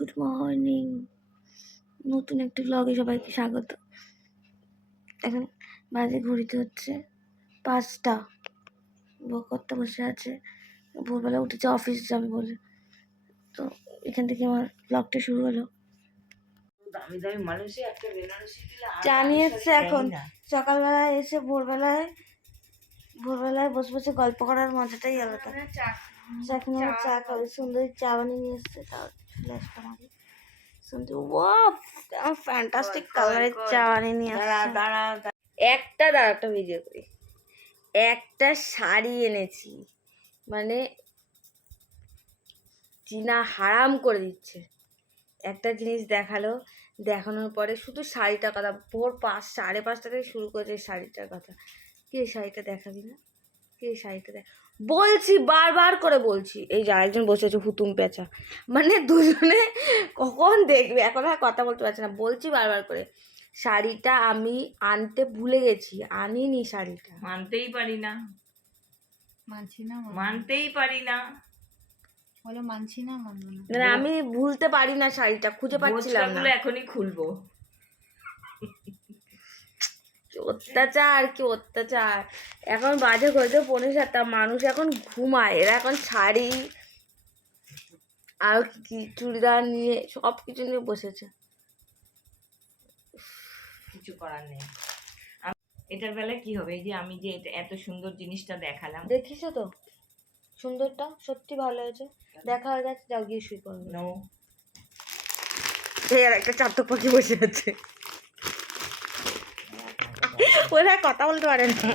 Good morning, নতুন একটি ব্লগে সবাইকে স্বাগত। এখন বাজে ঘড়িতে হচ্ছে 5টা। বকরটা বসে আছে, ভোরবেলা উঠেছে অফিস যাবে বলে। তো এখান থেকে আমার ব্লগটা শুরু হলো। চা নিয়ে এসছে এখন। সকালবেলায় এসে ভোরবেলায় বসে বসে গল্প করার মজাটাই আলাদা। এখন আমার চা খাবে, সুন্দর চা বানিয়ে নিয়ে এসছে। তাও ফ্ল্যাশটা মারি সুন্দর, ওয়াও ফ্যান্টাস্টিক কালারের চা বানিয়ে নিয়ে আসছে। একটা ভিডিও করি। একটা শাড়ি এনেছি, মানে চীনা হারাম করে দিচ্ছে। একটা জিনিস দেখানোর পরে শুধু শাড়িটার কথা, ভোর 5-5:30 থেকে শুরু করেছে শাড়িটার কথা। কি শাড়িটা দেখাবি না? কি শাড়িটা দেখ বলছি, বারবার করে বলছি। এই যে আরেকজন বসে আছে হুতুম পেঁচা, মানে দুজনে কখন দেখবে, এখন আর কথা বলতে পারছে না। বলছি বারবার করে, শাড়িটা আমি আনতে ভুলে গেছি, আনিনি শাড়িটা। মানতেই পারি না বলো, মানছি না, মানবো না। মানে আমি ভুলতে পারি না শাড়িটা, খুঁজে পাচ্ছিলাম না। এখনই খুলবো। কি অত্যাচার! এখন বাজে ঘড়িতে 5:45, মানুষ এখন ঘুমায়, এরা এখন শাড়ি আর কি চুড়িদার নিয়ে সব কিছু নিয়ে বসেছে। কিছু করার নেই। এটার বেলায় কি হবে? এই যে আমি যে এত সুন্দর জিনিসটা দেখালাম, দেখিস তো সুন্দরটা, সত্যি ভালো হয়েছে। দেখা হয়ে গেছে, যাও গিয়ে শুই পড়ো। নো, এই আর একটা চাতক পাখি বসে আছে, ওরা কথা বলতে পারে না।